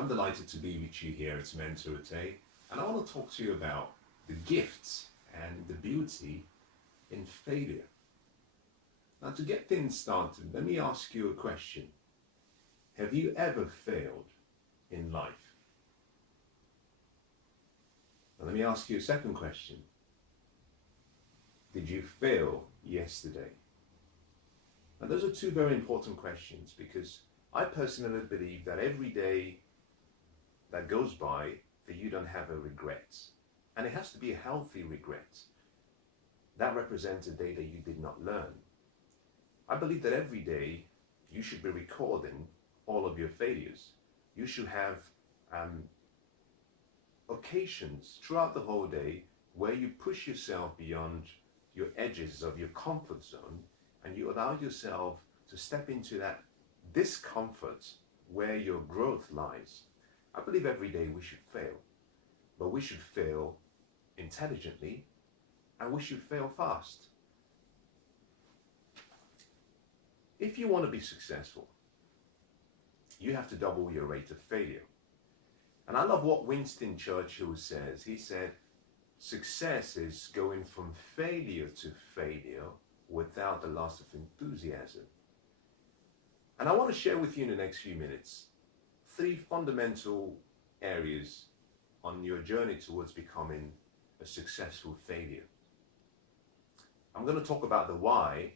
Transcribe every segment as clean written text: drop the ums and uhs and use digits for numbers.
I'm delighted to be with you here. It's Mensah Oteh, and I want to talk to you about the gifts and the beauty in failure. Now, to get things started, let me ask you a question. Have you ever failed in life? Now, let me ask you a second question. Did you fail yesterday? Now, those are two very important questions, because I personally believe that every day that goes by that you don't have a regret, and it has to be a healthy regret, that represents a day that you did not learn. I believe that every day you should be recording all of your failures. You should have occasions throughout the whole day where you push yourself beyond your edges of your comfort zone, and you allow yourself to step into that discomfort where your growth lies. I believe every day we should fail, but we should fail intelligently, and we should fail fast. If you want to be successful, you have to double your rate of failure. And I love what Winston Churchill says. He said, success is going from failure to failure without the loss of enthusiasm. And I want to share with you in the next few minutes 3 fundamental areas on your journey towards becoming a successful failure. I'm going to talk about the why,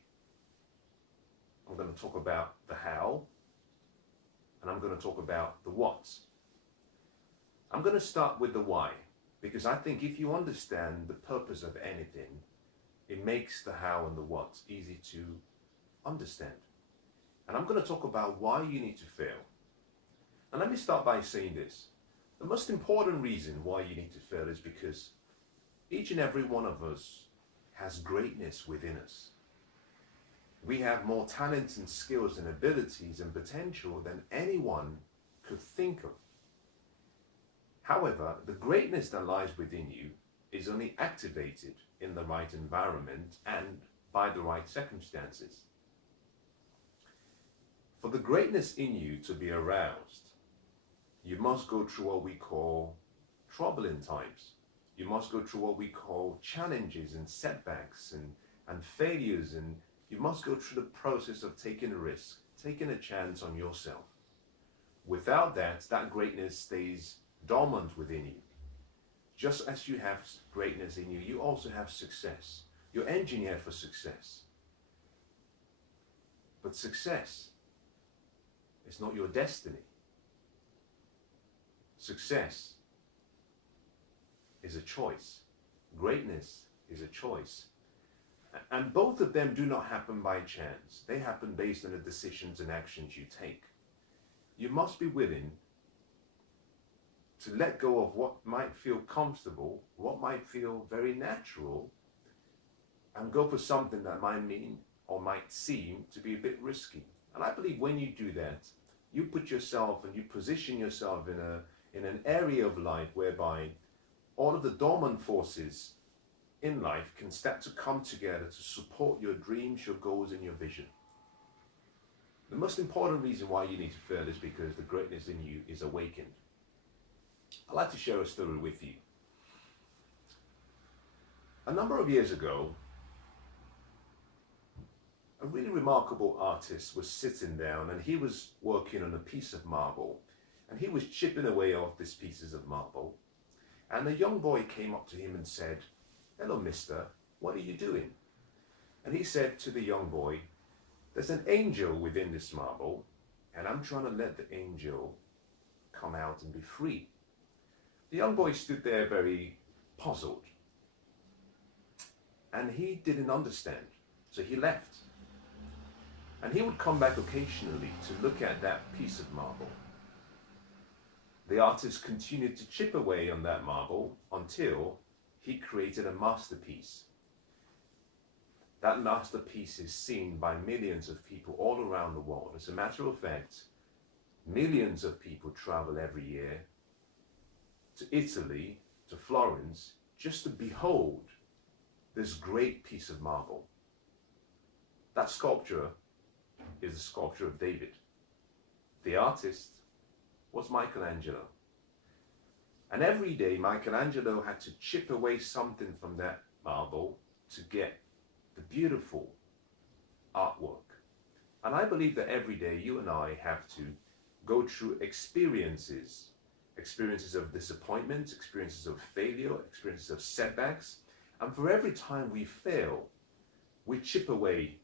I'm going to talk about the how, and I'm going to talk about the what. I'm going to start with the why, because I think if you understand the purpose of anything, it makes the how and the what easy to understand. And I'm going to talk about why you need to fail. And let me start by saying this. The most important reason why you need to fail is because each and every one of us has greatness within us. We have more talents and skills and abilities and potential than anyone could think of. However, the greatness that lies within you is only activated in the right environment and by the right circumstances. For the greatness in you to be aroused, you must go through what we call troubling times. You must go through what we call challenges and setbacks and failures, and you must go through the process of taking a risk, taking a chance on yourself. Without that, that greatness stays dormant within you. Just as you have greatness in you, you also have success. You're engineered for success. But success is not your destiny. Success is a choice. Greatness is a choice. And both of them do not happen by chance. They happen based on the decisions and actions you take. You must be willing to let go of what might feel comfortable, what might feel very natural, and go for something that might mean or might seem to be a bit risky. And I believe when you do that, you put yourself and you position yourself in an area of life whereby all of the dormant forces in life can start to come together to support your dreams, your goals, and your vision. The most important reason why you need to fail is because the greatness in you is awakened. I'd like to share a story with you. A number of years ago, a really remarkable artist was sitting down, and he was working on a piece of marble, and he was chipping away off these pieces of marble, and a young boy came up to him and said, "Hello, mister, what are you doing?" And he said to the young boy, "There's an angel within this marble, and I'm trying to let the angel come out and be free." The young boy stood there very puzzled, and he didn't understand, so he left. And he would come back occasionally to look at that piece of marble. The artist continued to chip away on that marble until he created a masterpiece. That masterpiece is seen by millions of people all around the world. As a matter of fact, millions of people travel every year to Italy, to Florence, just to behold this great piece of marble. That sculpture is the sculpture of David. The artist was Michelangelo. And every day Michelangelo had to chip away something from that marble to get the beautiful artwork. And I believe that every day you and I have to go through experiences of disappointment, experiences of failure, experiences of setbacks. And for every time we fail, we chip away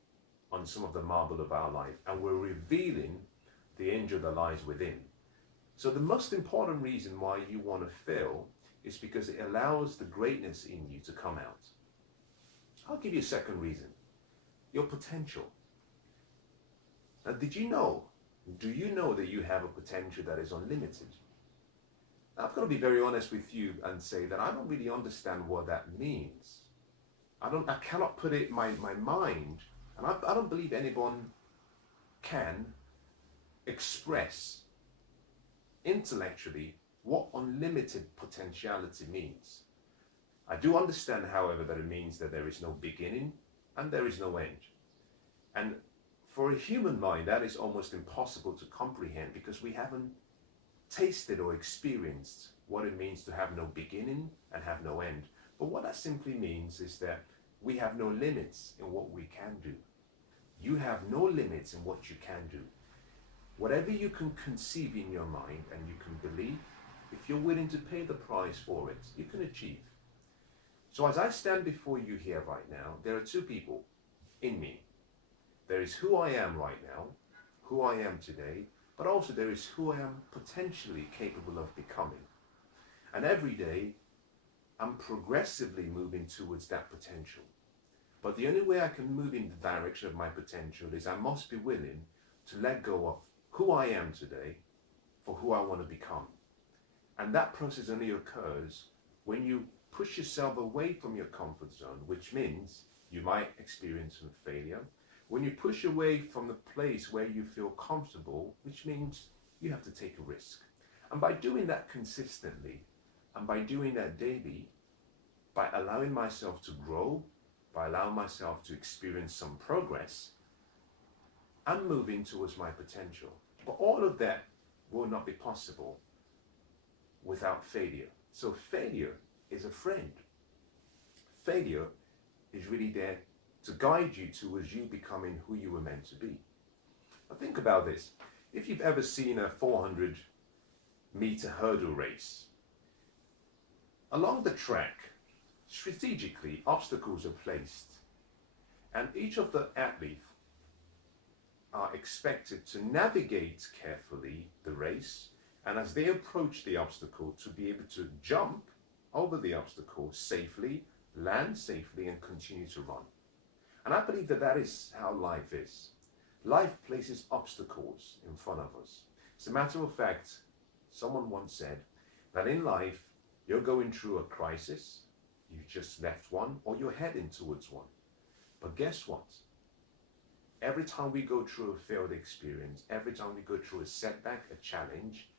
on some of the marble of our life, and we're revealing the angel that lies within. So the most important reason why you want to fail is because it allows the greatness in you to come out. I'll give you a second reason. Your potential. Now, do you know that you have a potential that is unlimited? Now, I've got to be very honest with you and say that I don't really understand what that means. I cannot put it in my mind, and I don't believe anyone can express intellectually what unlimited potentiality means. I do understand, however, that it means that there is no beginning and there is no end. And for a human mind, that is almost impossible to comprehend because we haven't tasted or experienced what it means to have no beginning and have no end. But what that simply means is that we have no limits in what we can do. You have no limits in what you can do. Whatever you can conceive in your mind and you can believe, if you're willing to pay the price for it, you can achieve. So as I stand before you here right now, there are two people in me. There is who I am right now, who I am today, but also there is who I am potentially capable of becoming. And every day, I'm progressively moving towards that potential. But the only way I can move in the direction of my potential is I must be willing to let go of who I am today for who I want to become. And that process only occurs when you push yourself away from your comfort zone, which means you might experience some failure. When you push away from the place where you feel comfortable, which means you have to take a risk. And by doing that consistently, and by doing that daily, by allowing myself to grow, by allowing myself to experience some progress, I'm moving towards my potential. But all of that will not be possible without failure. So failure is a friend. Failure is really there to guide you towards you becoming who you were meant to be. Now think about this. If you've ever seen a 400-meter hurdle race, along the track, strategically, obstacles are placed, and each of the athletes are expected to navigate carefully the race, and as they approach the obstacle, to be able to jump over the obstacle safely, land safely, and continue to run. And I believe that that is how life is. Life places obstacles in front of us. As a matter of fact, someone once said that in life, you're going through a crisis, you just left one, or you're heading towards one. But guess what? Every time we go through a failed experience, every time we go through a setback, a challenge,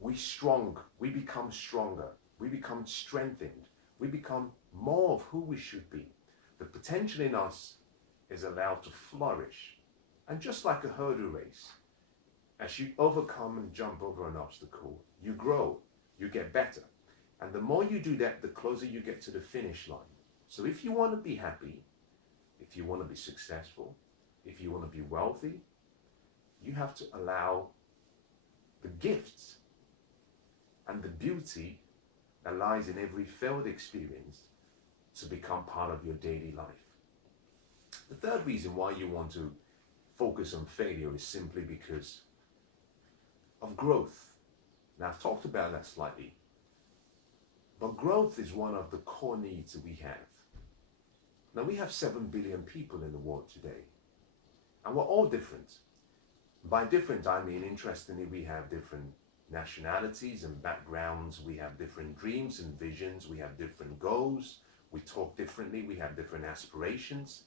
we become stronger, we become strengthened, we become more of who we should be. The potential in us is allowed to flourish. And just like a hurdle race, as you overcome and jump over an obstacle, you grow, you get better. And the more you do that, the closer you get to the finish line. So if you want to be happy, if you want to be successful, if you want to be wealthy, you have to allow the gifts and the beauty that lies in every failed experience to become part of your daily life. The third reason why you want to focus on failure is simply because of growth. Now, I've talked about that slightly, but growth is one of the core needs that we have. Now, we have 7 billion people in the world today, and we're all different. By different, I mean, interestingly, we have different nationalities and backgrounds, we have different dreams and visions, we have different goals, we talk differently, we have different aspirations.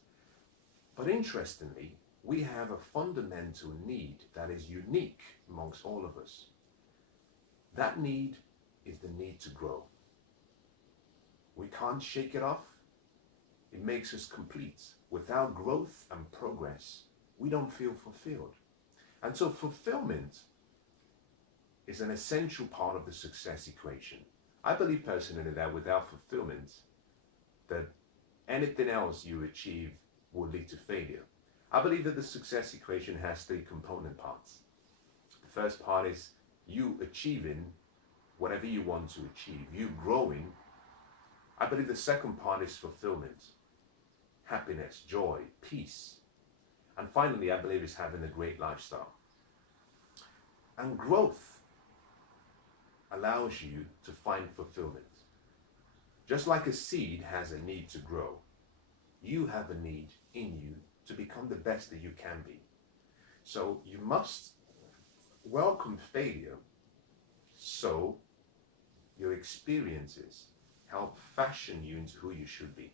But interestingly, we have a fundamental need that is unique amongst all of us. That need is the need to grow. We can't shake it off. It makes us complete. Without growth and progress, we don't feel fulfilled. And so fulfillment is an essential part of the success equation. I believe personally that without fulfillment, that anything else you achieve will lead to failure. I believe that the success equation has three component parts. The first part is you achieving whatever you want to achieve, you growing. I believe the second part is fulfillment, happiness, joy, peace. And finally, I believe it's having a great lifestyle. And growth allows you to find fulfillment. Just like a seed has a need to grow, you have a need in you to become the best that you can be. So you must welcome failure so your experiences help fashion you into who you should be.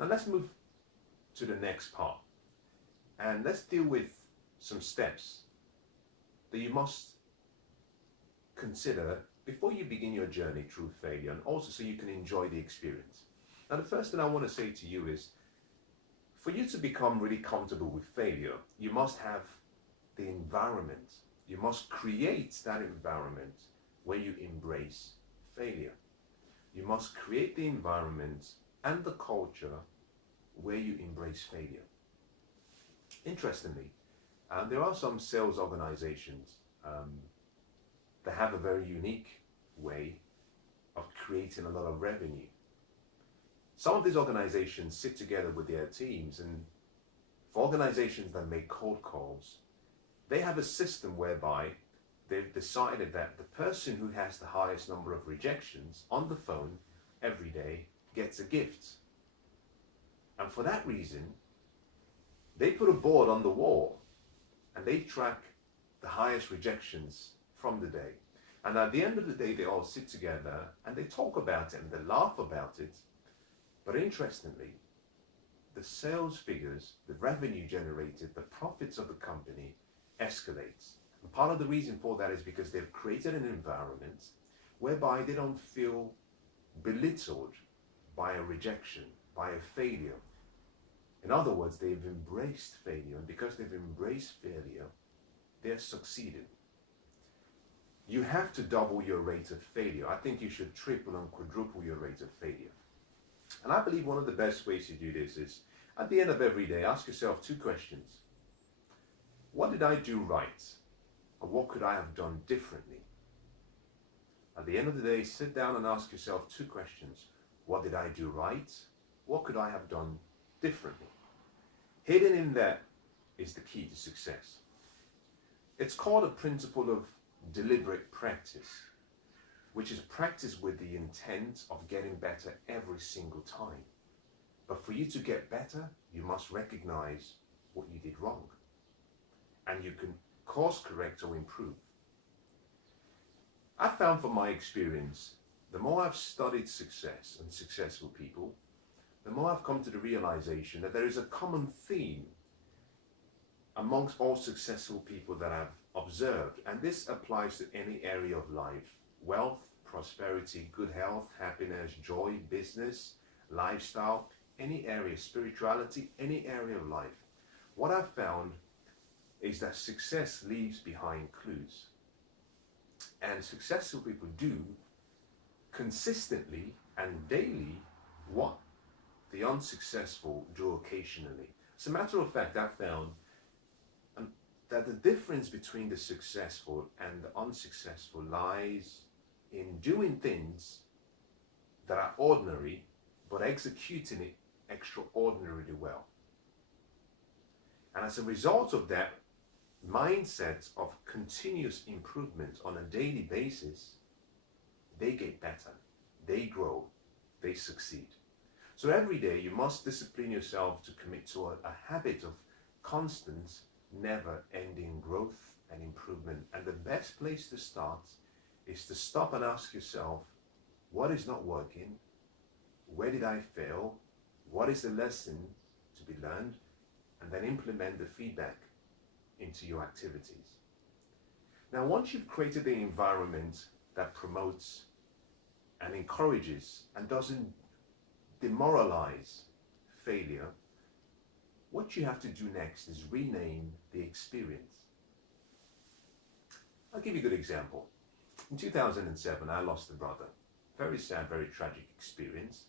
Now let's move to the next part, and let's deal with some steps that you must consider before you begin your journey through failure, and also so you can enjoy the experience. Now the first thing I want to say to you is, for you to become really comfortable with failure, you must have the environment. You must create that environment where you embrace failure. You must create the environment and the culture where you embrace failure. Interestingly, there are some sales organizations that have a very unique way of creating a lot of revenue. Some of these organizations sit together with their teams, and for organizations that make cold calls, they have a system whereby they've decided that the person who has the highest number of rejections on the phone every day gets a gift. And for that reason, they put a board on the wall and they track the highest rejections from the day. And at the end of the day, they all sit together and they talk about it and they laugh about it. But interestingly, the sales figures, the revenue generated, the profits of the company escalates. And part of the reason for that is because they've created an environment whereby they don't feel belittled by a rejection, by a failure. In other words, they've embraced failure, and because they've embraced failure, they're succeeding. You have to double your rate of failure. I think you should triple and quadruple your rate of failure. And I believe one of the best ways to do this is, at the end of every day, ask yourself two questions. What did I do right? Or what could I have done differently? At the end of the day, sit down and ask yourself two questions. What did I do right? What could I have done differently? Hidden in that is the key to success. It's called a principle of deliberate practice, which is practice with the intent of getting better every single time. But for you to get better, you must recognize what you did wrong. And you can course correct or improve. I found from my experience, the more I've studied success and successful people, the more I've come to the realization that there is a common theme amongst all successful people that I've observed. And this applies to any area of life: wealth, prosperity, good health, happiness, joy, business, lifestyle, any area, spirituality, any area of life. What I've found is that success leaves behind clues. And successful people do consistently and daily what the unsuccessful do occasionally. As a matter of fact, I found that the difference between the successful and the unsuccessful lies in doing things that are ordinary, but executing it extraordinarily well. And as a result of that mindset of continuous improvement on a daily basis, they get better, they grow, they succeed. So every day you must discipline yourself to commit to a habit of constant, never-ending growth and improvement. And the best place to start is to stop and ask yourself, what is not working? Where did I fail? What is the lesson to be learned? And then implement the feedback into your activities. Now, once you've created the environment that promotes and encourages and doesn't demoralize failure, what you have to do next is rename the experience. I'll give you a good example. In 2007, I lost a brother. Very sad, very tragic experience.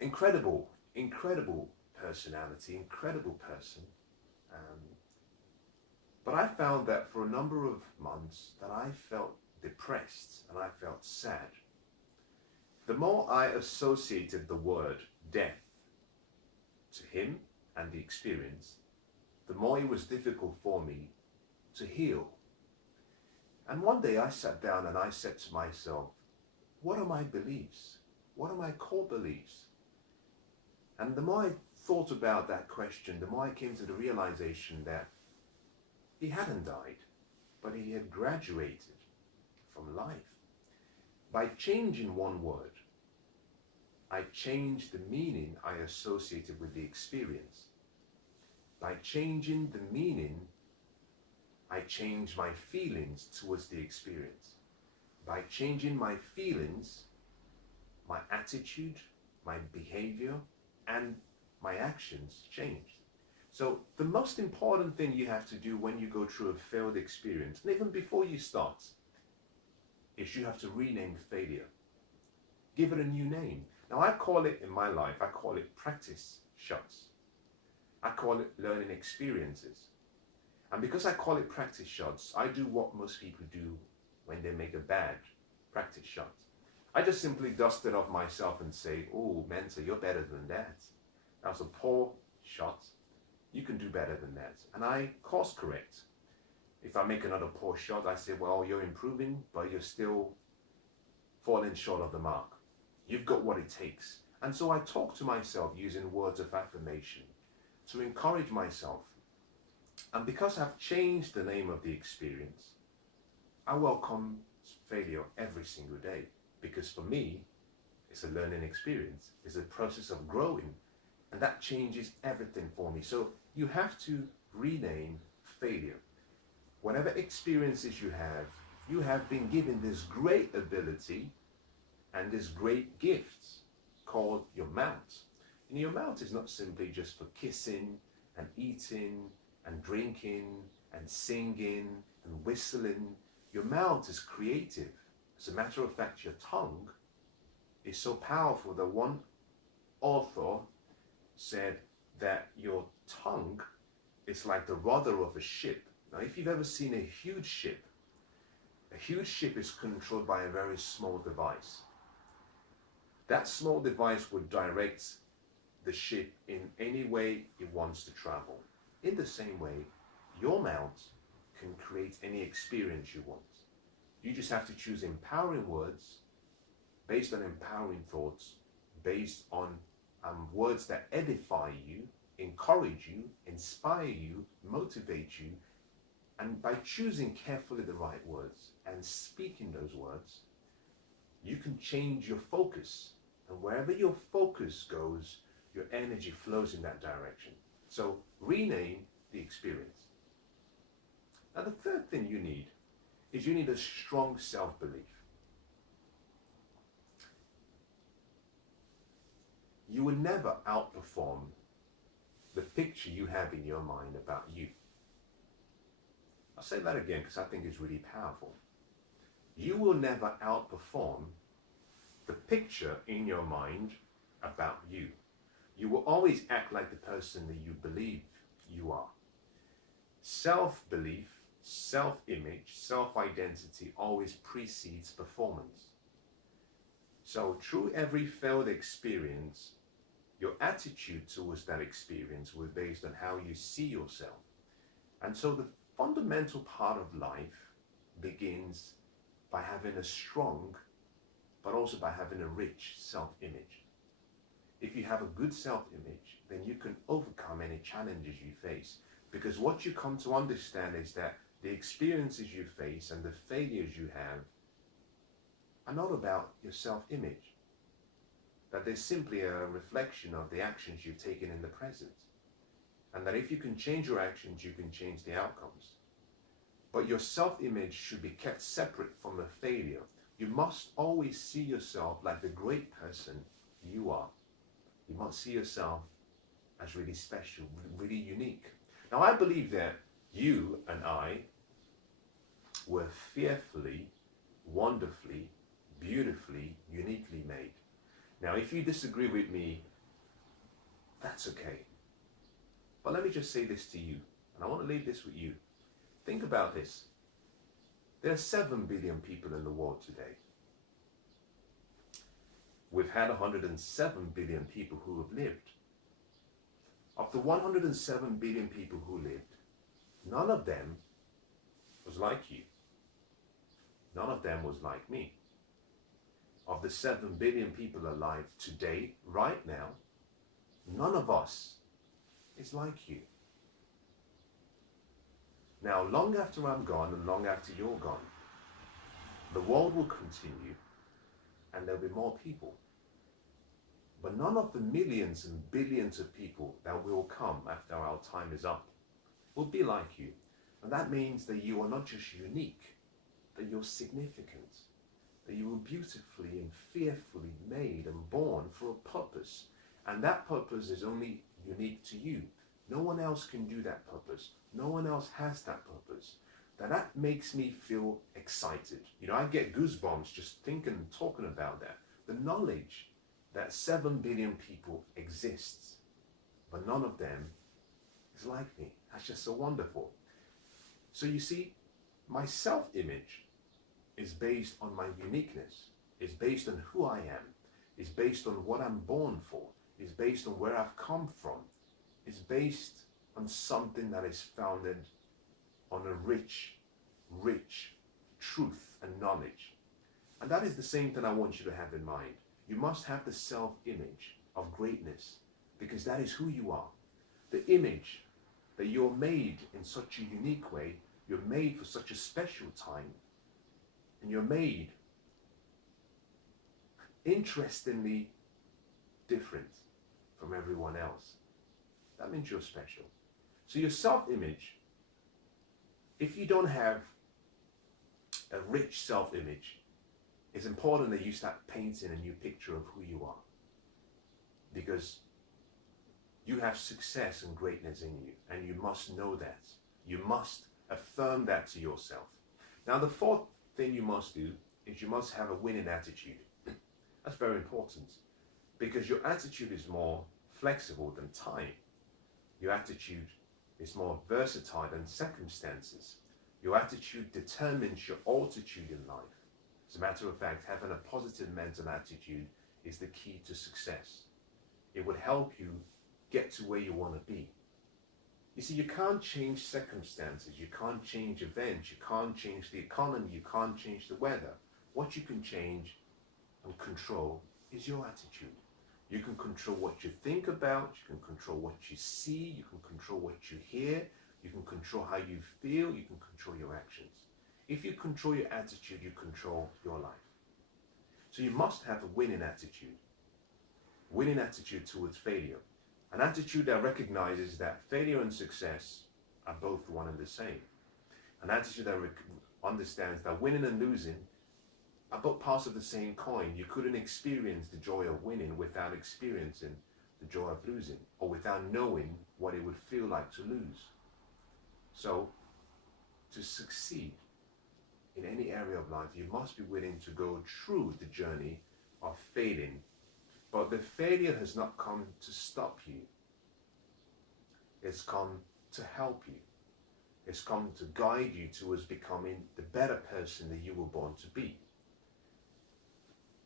Incredible personality, incredible person. Um, but I found that for a number of months that I felt depressed and I felt sad. The more I associated the word death to him and the experience, the more it was difficult for me to heal. And one day I sat down and I said to myself, what are my beliefs? What are my core beliefs? And the more I thought about that question, the more I came to the realization that he hadn't died, but he had graduated from life. By changing one word, I changed the meaning I associated with the experience. By changing the meaning, I changed my feelings towards the experience. By changing my feelings, my attitude, my behavior, and my actions changed. So the most important thing you have to do when you go through a failed experience, and even before you start, is you have to rename failure. Give it a new name. Now I call it, in my life, I call it practice shots. I call it learning experiences. And because I call it practice shots, I do what most people do when they make a bad practice shot. I just simply dust it off myself and say, oh, Mensah, you're better than that. That was a poor shot. You can do better than that. And I course correct. If I make another poor shot, I say, well, you're improving, but you're still falling short of the mark. You've got what it takes. And so I talk to myself using words of affirmation to encourage myself. And because I've changed the name of the experience, I welcome failure every single day. Because for me, it's a learning experience. It's a process of growing. And that changes everything for me. So you have to rename failure. Whatever experiences you have been given this great ability and this great gift called your mouth. And your mouth is not simply just for kissing and eating and drinking and singing and whistling. Your mouth is creative. As a matter of fact, your tongue is so powerful that one author said that your tongue is like the rudder of a ship. Now, if you've ever seen a huge ship is controlled by a very small device. That small device would direct the ship in any way it wants to travel. In the same way, your mouth can create any experience you want. You just have to choose empowering words based on empowering thoughts, based on words that edify you, encourage you, inspire you, motivate you. And by choosing carefully the right words and speaking those words, you can change your focus. And wherever your focus goes, your energy flows in that direction. So rename the experience. Now the third thing you need is you need a strong self-belief. You will never outperform the picture you have in your mind about you. I'll say that again because I think it's really powerful. You will never outperform the picture in your mind about you. You will always act like the person that you believe you are. Self-belief, self-image, self-identity always precedes performance. So through every failed experience, your attitude towards that experience was based on how you see yourself. And so the fundamental part of life begins by having a strong, but also by having a rich self-image. If you have a good self-image, then you can overcome any challenges you face. Because what you come to understand is that the experiences you face and the failures you have are not about your self-image. That they're simply a reflection of the actions you've taken in the present. And that if you can change your actions, you can change the outcomes. But your self-image should be kept separate from the failure. You must always see yourself like the great person you are. You must see yourself as really special, really unique. Now I believe that you and I were fearfully, wonderfully, beautifully, uniquely made. Now, if you disagree with me, that's okay. But let me just say this to you, and I want to leave this with you. Think about this. There are 7 billion people in the world today. We've had 107 billion people who have lived. Of the 107 billion people who lived, none of them was like you. None of them was like me. Of the 7 billion people alive today, right now, none of us is like you. Now, long after I'm gone and long after you're gone, the world will continue and there'll be more people. But none of the millions and billions of people that will come after our time is up will be like you. And that means that you are not just unique, that you're significant, that you were beautifully and fearfully made and born for a purpose. And that purpose is only unique to you. No one else can do that purpose. No one else has that purpose. That makes me feel excited. You know, I get goosebumps just thinking and talking about that. The knowledge that 7 billion people exist, but none of them is like me. That's just so wonderful. So you see, my self-image is based on my uniqueness, is based on who I am, is based on what I'm born for, is based on where I've come from, is based on something that is founded on a rich truth and knowledge. And that is the same thing I want you to have in mind. You must have the self-image of greatness, because that is who you are. The image that you're made in such a unique way, you're made for such a special time, and you're made interestingly different from everyone else. That means you're special. So your self-image, if you don't have a rich self-image, it's important that you start painting a new picture of who you are. Because you have success and greatness in you, and you must know that. You must affirm that to yourself. Now, the fourth thing you must do is you must have a winning attitude. That's very important, because your attitude is more flexible than time. Your attitude is more versatile than circumstances. Your attitude determines your altitude in life. As a matter of fact, having a positive mental attitude is the key to success. It would help you get to where you want to be. You see, you can't change circumstances, you can't change events, you can't change the economy, you can't change the weather. What you can change and control is your attitude. You can control what you think about, you can control what you see, you can control what you hear, you can control how you feel, you can control your actions. If you control your attitude, you control your life. So you must have a winning attitude. Winning attitude towards failure. An attitude that recognizes that failure and success are both one and the same. An attitude that understands that winning and losing are both parts of the same coin. You couldn't experience the joy of winning without experiencing the joy of losing, or without knowing what it would feel like to lose. So, to succeed in any area of life, you must be willing to go through the journey of failing. But the failure has not come to stop you. It's come to help you. It's come to guide you towards becoming the better person that you were born to be.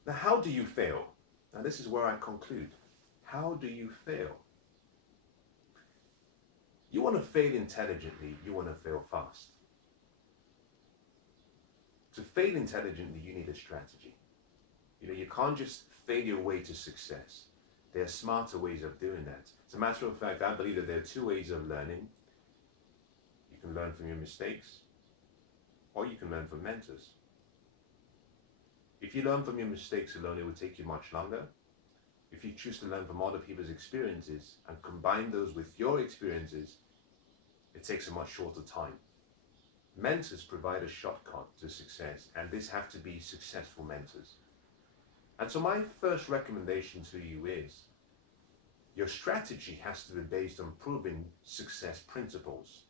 Now, how do you fail? Now, this is where I conclude. How do you fail? You want to fail intelligently, you want to fail fast. To fail intelligently, you need a strategy. You know, you can't just fail your way to success. There are smarter ways of doing that. As a matter of fact, I believe that there are 2 ways of learning. You can learn from your mistakes, or you can learn from mentors. If you learn from your mistakes alone, it will take you much longer. If you choose to learn from other people's experiences and combine those with your experiences, it takes a much shorter time. Mentors provide a shortcut to success, and these have to be successful mentors. And so my first recommendation to you is, your strategy has to be based on proven success principles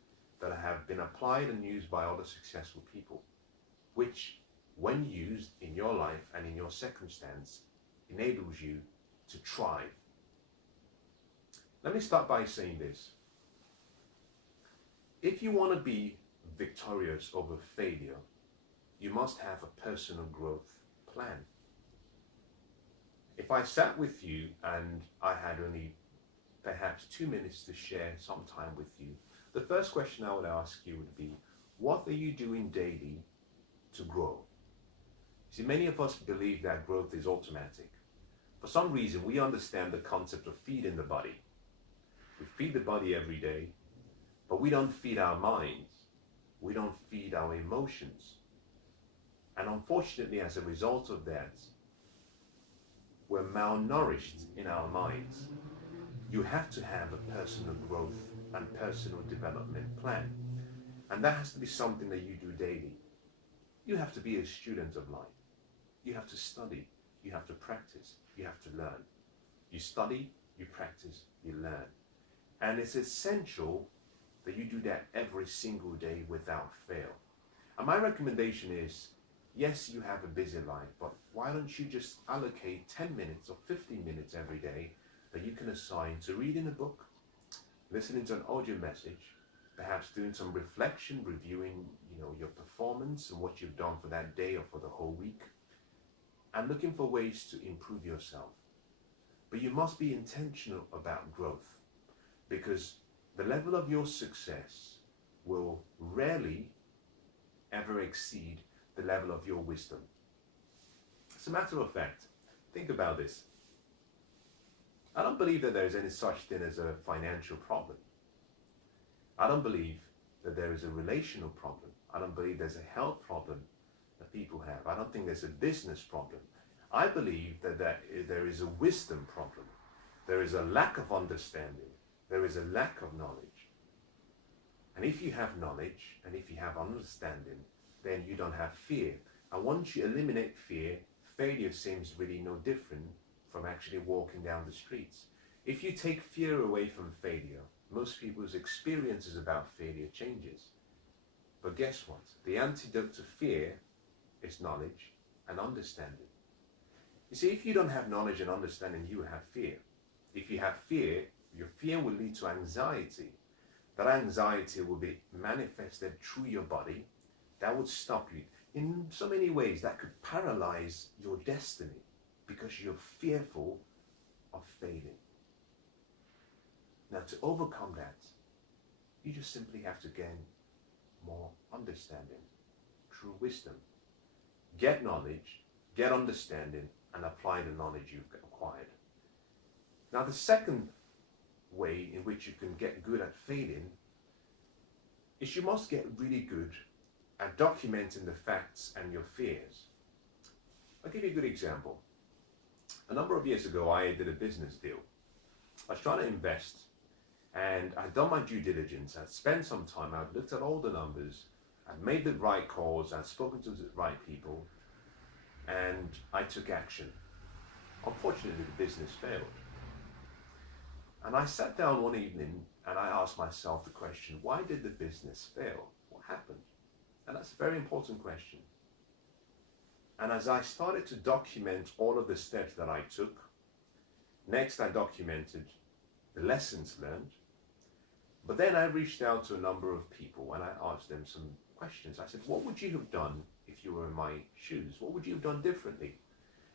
that have been applied and used by other successful people. which, when used in your life and in your circumstance, enables you to thrive. Let me start by saying this. If you want to be victorious over failure, you must have a personal growth plan. If I sat with you and I had only perhaps 2 minutes to share some time with you, the first question I would ask you would be, what are you doing daily to grow? See, many of us believe that growth is automatic. For some reason, we understand the concept of feeding the body. We feed the body every day, but we don't feed our minds. We don't feed our emotions. And unfortunately, as a result of that, we're malnourished in our minds. You have to have a personal growth and personal development plan. And that has to be something that you do daily. You have to be a student of life. You have to study. You have to practice. You have to learn. You study, you practice, you learn. And it's essential that you do that every single day without fail. And my recommendation is, yes, you have a busy life, but why don't you just allocate 10 minutes or 15 minutes every day that you can assign to reading a book, listening to an audio message, perhaps doing some reflection, reviewing, your performance and what you've done for that day or for the whole week, and looking for ways to improve yourself. But you must be intentional about growth, because the level of your success will rarely ever exceed the level of your wisdom. As a matter of fact, think about this. I don't believe that there is any such thing as a financial problem. I don't believe that there is a relational problem. I don't believe there's a health problem that people have. I don't think there's a business problem. I believe that there is a wisdom problem. There is a lack of understanding. There is a lack of knowledge. And if you have knowledge and if you have understanding, then you don't have fear. And once you eliminate fear, failure seems really no different from actually walking down the streets. If you take fear away from failure, most people's experiences about failure changes. But guess what? The antidote to fear is knowledge and understanding. You see, if you don't have knowledge and understanding, you will have fear. If you have fear, your fear will lead to anxiety. That anxiety will be manifested through your body. That would stop you. In so many ways, that could paralyze your destiny because you're fearful of failing. Now, to overcome that, you just simply have to gain more understanding through wisdom. Get knowledge, get understanding, and apply the knowledge you've acquired. Now, the second way in which you can get good at failing is you must get really good at documenting the facts and your fears. I'll give you a good example. A number of years ago, I did a business deal. I was trying to invest, and I'd done my due diligence. I'd spent some time, I'd looked at all the numbers, I'd made the right calls, I'd spoken to the right people, and I took action. Unfortunately, the business failed. And I sat down one evening and I asked myself the question, why did the business fail? What happened? And that's a very important question. And as I started to document all of the steps that I took, next I documented the lessons learned, but then I reached out to a number of people and I asked them some questions. I said, what would you have done if you were in my shoes? What would you have done differently?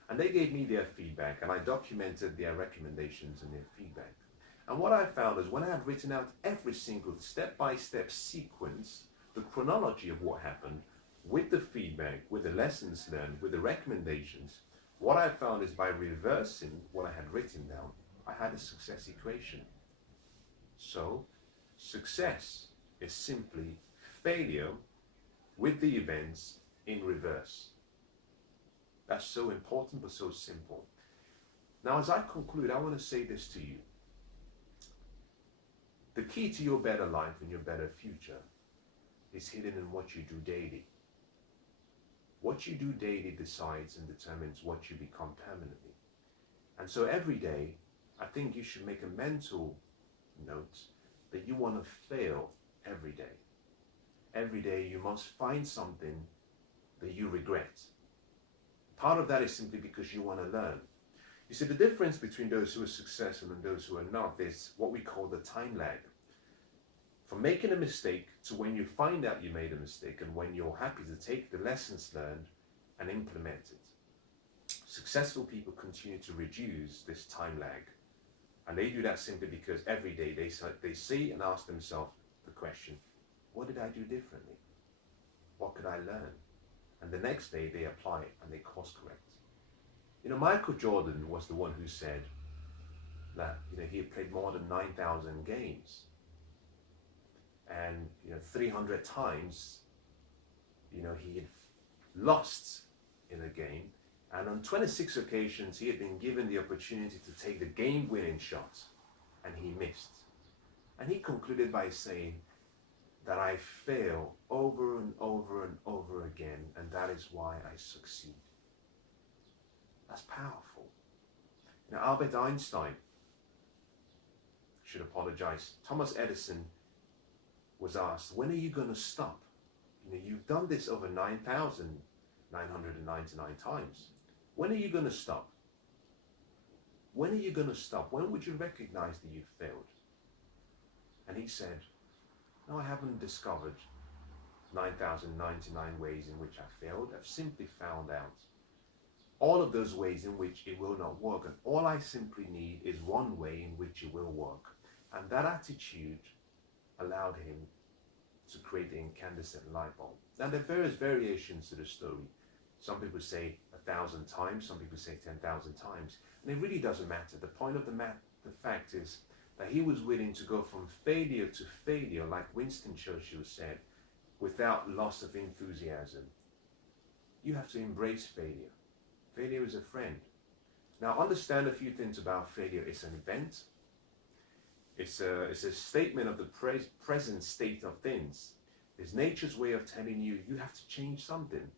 And they gave me their feedback, and I documented their recommendations and their feedback. And what I found is when I had written out every single step-by-step sequence, the chronology of what happened, with the feedback, with the lessons learned, with the recommendations, what I found is by reversing what I had written down, I had a success equation. So, success is simply failure with the events in reverse. That's so important but so simple. Now, as I conclude, I want to say this to you. The key to your better life and your better future is hidden in what you do daily. What you do daily decides and determines what you become permanently. And so every day, I think you should make a mental note that you want to fail every day. Every day you must find something that you regret. Part of that is simply because you want to learn. You see, the difference between those who are successful and those who are not is what we call the time lag. From making a mistake to when you find out you made a mistake and when you're happy to take the lessons learned and implement it. Successful people continue to reduce this time lag. And they do that simply because every day they see and ask themselves the question, what did I do differently? What could I learn? And the next day they apply it and they course correct. Michael Jordan was the one who said that he had played more than 9,000 games. And 300 times he had lost in a game. And on 26 occasions, he had been given the opportunity to take the game-winning shot, and he missed. And he concluded by saying that I fail over and over and over again, and that is why I succeed. That's powerful. Albert Einstein should apologize. Thomas Edison was asked, when are you going to stop? You've done this over 9,999 times. When are you going to stop? When are you going to stop? When would you recognize that you've failed? And he said, no, I haven't discovered 9,099 ways in which I failed. I've simply found out all of those ways in which it will not work. And all I simply need is one way in which it will work. And that attitude allowed him to create the incandescent light bulb. Now, there are various variations to the story. Some people say 1,000 times, some people say 10,000 times. And it really doesn't matter. The point of the fact is that he was willing to go from failure to failure, like Winston Churchill said, without loss of enthusiasm. You have to embrace failure. Failure is a friend. Now, understand a few things about failure. It's an event. It's a statement of the present state of things. It's nature's way of telling you have to change something.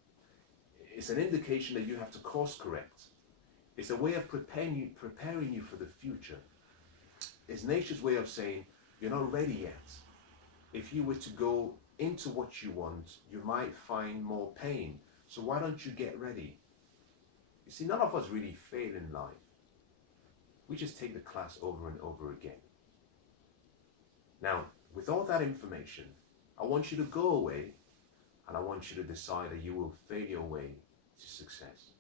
It's an indication that you have to course correct. It's a way of preparing you for the future. It's nature's way of saying, you're not ready yet. If you were to go into what you want, you might find more pain. So why don't you get ready? You see, none of us really fail in life. We just take the class over and over again. Now, with all that information, I want you to go away and I want you to decide that you will fail your way to success.